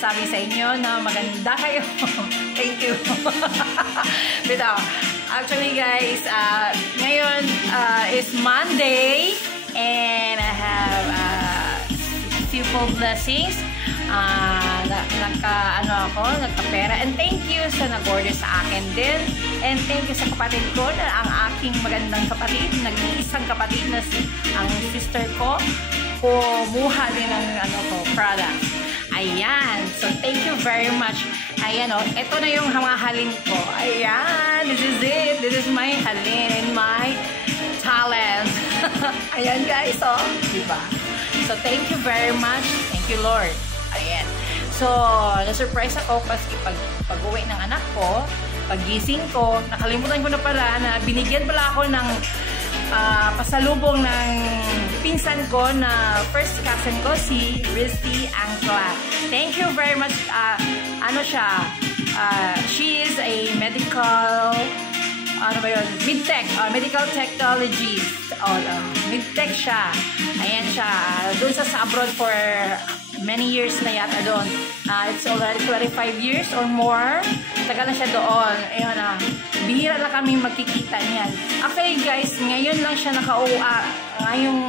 masasabi sa inyo na maganda kayo. Thank you. Bitaw. Actually guys, ngayon is Monday and I have simple blessings. Nagkapera. And thank you sa nag-order sa akin din. And thank you sa kapatid ko na ang aking magandang kapatid, nag-iisang kapatid na ang sister ko, kumuha din ng product. Ayan. So, thank you very much. Ayan, ito na yung hamahalin ko. Ayan. This is it. This is my halin and my talent. Ayan, guys. Diba? So, thank you very much. Thank you, Lord. Ayan. So, na-surprise ako kasi pag-uwi ng anak ko, pag-gising ko, nakalimutan ko na pala na binigyan pala ako ng pasalubong ng pinsan ko na first cousin ko, si Risty Angela. Thank you very much. She is a medical, medical technologist. Mid-tech siya. Ayan siya. Doon sa abroad for many years na yata doon. It's already 25 years or more. Tagal na siya doon. Ayun bihira lang kami magkikita niyan. Actually guys, ngayon lang siya ngayong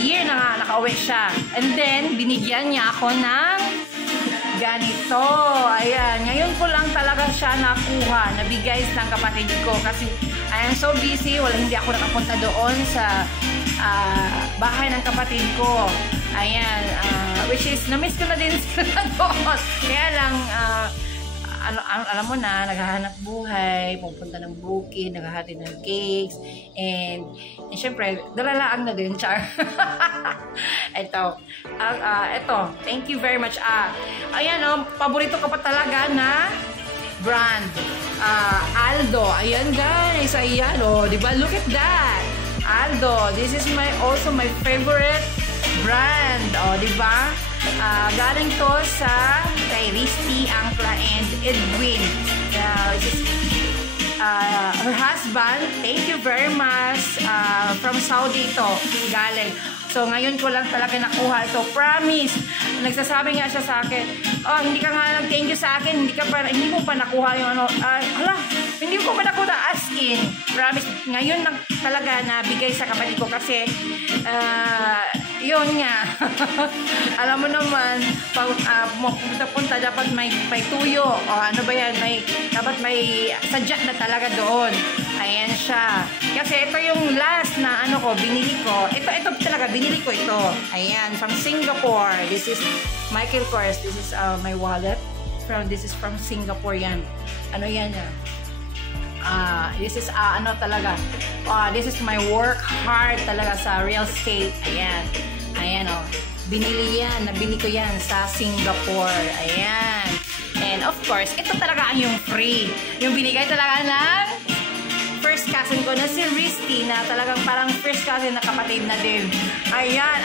year na nga nakauwi siya. And then, binigyan niya ako ng ganito. Ayan. Ngayon ko lang talaga siya nakuha. Nabigay ng kapatid ko. Kasi I am so busy. Hindi ako nakapunta doon sa bahay ng kapatid ko. Ayan. Which is, na-miss ko na din sila doon. Kaya lang, alam mo na, naghahanap buhay, pupunta ng bukid, naghahati ng cakes, and syempre, dalalaang na din, char. Ito, thank you very much. Ayan, paborito ko pa talaga na brand. Aldo. Ayan, guys. Ayan, diba? Look at that. Aldo. This is also my favorite brand. Diba? Galing to sa kay Risty Angela and Edwin. Her husband, thank you very much. From Saudi ito, galing. So, ngayon ko lang talaga nakuha ito. Promise. Nagsasabi nga siya sa akin, hindi ka nga nag-thank you sa akin, hindi mo pa nakuha yung hindi ko pa nakuha, as in. Promise. Ngayon lang talaga nabigay sa kapatid ko kasi, yun nga. Alam mo naman, pag punta dapat may tuyo. Dapat may sadya na talaga doon. Ayan siya. Kasi ito yung last na binili ko. Ito talaga, binili ko ito. Ayan, from Singapore. This is Michael Kors. This is my wallet. This is from Singapore yan. Yan. This is talaga. This is my work hard talaga sa real estate. Ayan. Ayan nabili ko yan sa Singapore. Ayan. And of course, ito talaga yung free. Yung binigay talaga ng first cousin ko na si Risty, na talagang parang first cousin na kapatid na din. Ayan.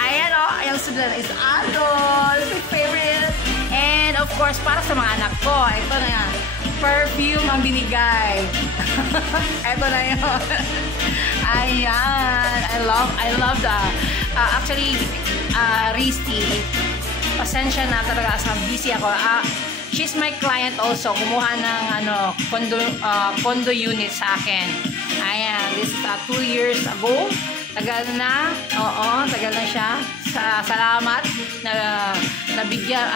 Ayan yung sudan is Adol. My favorite. And of course, para sa mga anak ko, ito na yan. Perfume ang binigay. Ito na yun. Ayan. I love that. Actually, Risty, pasensya na talaga sa busy ako. She's my client also. Kumuha ng condo unit sa akin. Ayan. This is 2 years ago. Tagal na. Tagal na siya. Salamat na nabigyan,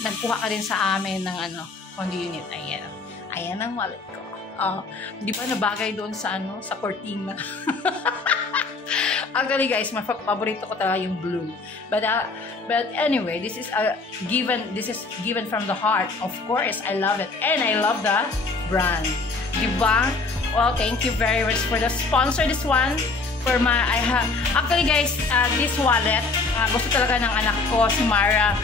nagkuha ka din sa amin ng condo unit. Ayan. Ayan ang wallet ko. Di ba nabagay doon sa sa cortina? Actually guys, paborito ko talaga yung blue. But anyway, this is given from the heart. Of course, I love it. And I love the brand. Diba? Well, thank you very much for the sponsor this one. Actually guys, this wallet, gusto talaga ng anak ko, si Mara.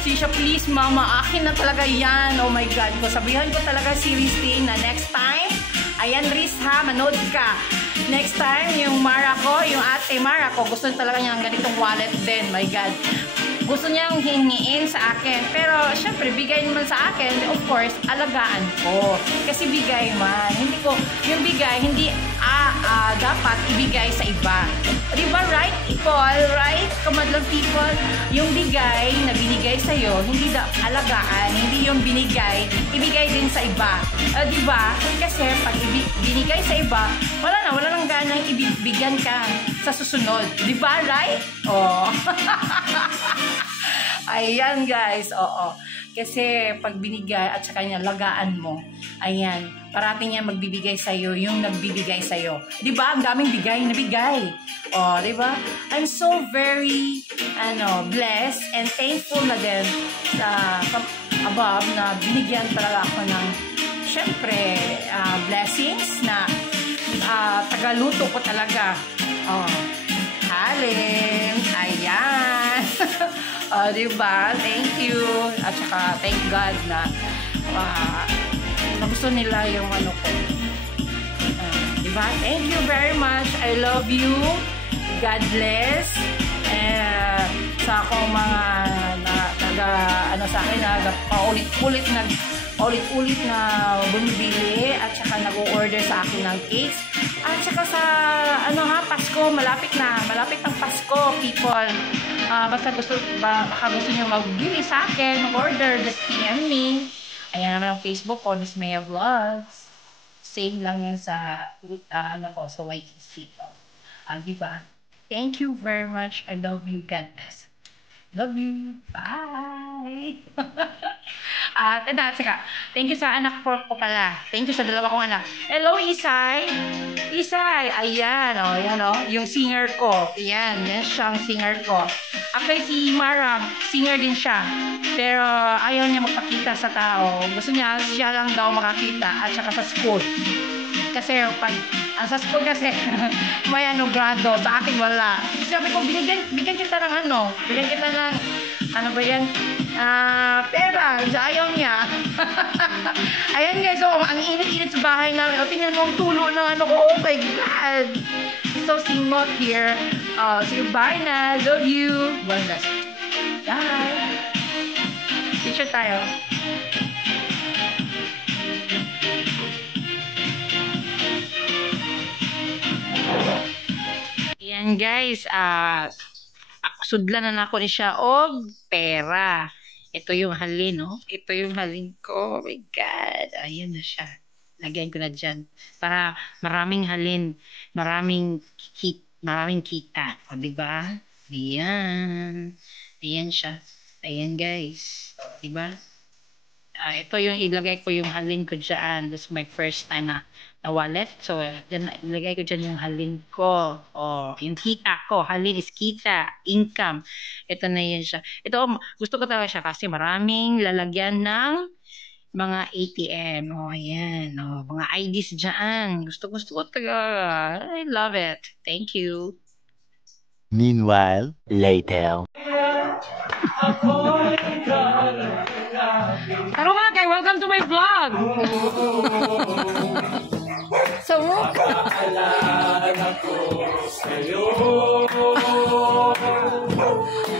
Siya, please mama, akin na talaga yan. Oh my God. Sabihan ko talaga si Risty na next time, ayan Riz ha, manood ka. Next time, yung Mara ko, yung ate Mara ko, gusto talaga niya ng ganitong wallet din. My God. Gusto niyang hingiin sa akin. Pero, syempre, bigay naman sa akin. Of course, alagaan ko. Kasi bigay man. Yung bigay, hindi dapat ibigay sa iba. Di ba, right, people? Right? Kamadlang people, yung bigay na binigay sa'yo, hindi alagaan, hindi yung binigay, ibigay din sa iba. Di ba? Kasi pag binigay sa iba, wala nang ganang ibigyan ka sa susunod. Di ba, right? Oh. Ayan, guys. Oo. Kasi pag binigay at saka niya lagaan mo, ayan, parating niya magbibigay sa'yo yung nagbibigay sa'yo. Diba? Ang daming bigay na bigay. O, diba? I'm so very, blessed and thankful na din sa above na binigyan talaga ako ng, syempre, blessings na tagaluto ko talaga. O, halin. Ayan. Diba? Thank you. At saka, thank God na gusto nila yung ano ko. Diba? Thank you very much. I love you. God bless. Sa akong mga sa akin, paulit-ulit na bumibili at saka nag-order sa akin ng cakes. At saka sa Pasko, malapit ng Pasko, people. Basta gusto nyo magbili sa akin, mag-order, just PM me. Ayan naman ang Facebook ko, Miss Maya Vlogs. Same lang yan sa sa YTC. Diba? Thank you very much. I love you, God bless. Love you. Bye. Thank you sa anak ko pala. Thank you sa dalawa kong anak. Hello, Isay. Isay, ayan, yung singer ko. Ayan, yan siyang singer ko. Actually, si Marang, singer din siya. Pero ayaw niya magpakita sa tao. Gusto niya, siya lang daw makakita at saka sa school. Kasi sa school kasi, may grado. Sa akin, wala. Sabi ko, bigyan kita ng bigyan kita ng, pera. Ayaw niya. Ayan guys, ang init-init sa bahay namin. Tingnan mo ang tulo ng ko. Oh my God. So singot here. Sige, bye na. Love you. One last. Bye. Picture tayo. Ayan guys, sudlan na ako ni siya og pera. Ito yung halin, Ito yung halin ko. Oh my God. Ayan na siya. Lagyan ko na dyan. Para maraming halin. Maraming kita. O, diba? Ayan. Ayan siya. Ayan, guys. Diba? Ito yung ilagay ko yung halin ko dyan. This is my first time na wallet. So, dyan, ilagay ko dyan yung halin ko. O, yung kita ko. Halin is kita. Income. Ito na yan siya. Ito, gusto ko talaga siya kasi maraming lalagyan ng mga ATM. O, ayan. O, mga IDs dyan. Gusto ko talaga. I love it. Thank you. Meanwhile, later. Hello mga kay, welcome to my vlog. So, paalala ko sa'yo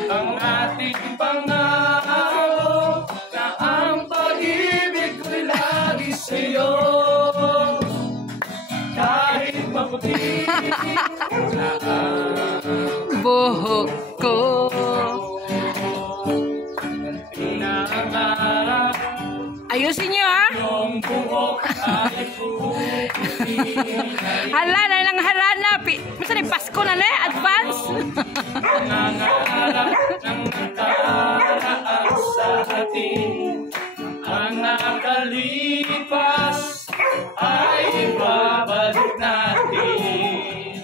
ang ating pangako na ang pag-ibig ko'y lagi sa'yo kahit maputi na ang buhok ko. Ayusin nyo, ha? Hala na ilang hala na. Masa na Pasko na na, advance. Ang nakalipas ay babalik natin.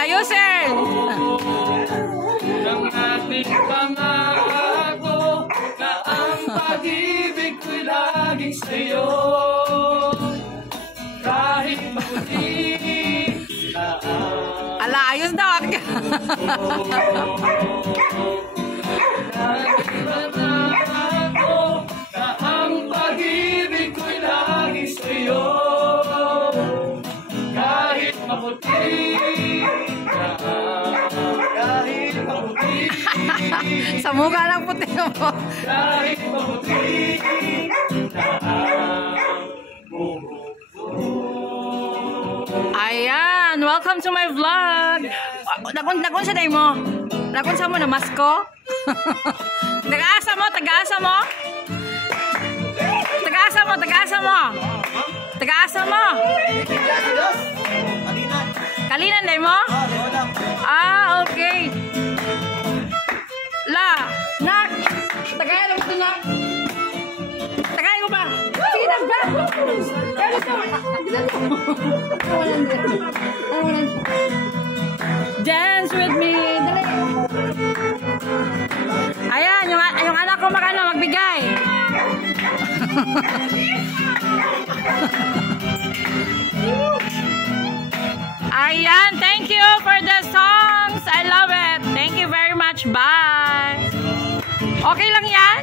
Ayusin! Ng ating pangako na ang pag-ibig ko'y laging sa'yo kahit maputi na Ala, ayos daw. pangako na ang pag-ibig ko'y laging sa'yo kahit maputi na Sa mukha lang puti mo. kahit Ayan, welcome to my vlog. Nakon sa day mo. Nakon sa mo na masko. Tagaasa mo. Tagaasa mo. Kalinan day mo? Ah, okay. Nak. Tagayan mo ito, nak. Tagayan mo ba? Sige na ba? Dance with me. Dali. Ayan, yung anak ko magbigay. Ayan, thank you for the songs. I love it. Thank you very much. Bye. Okay lang yan?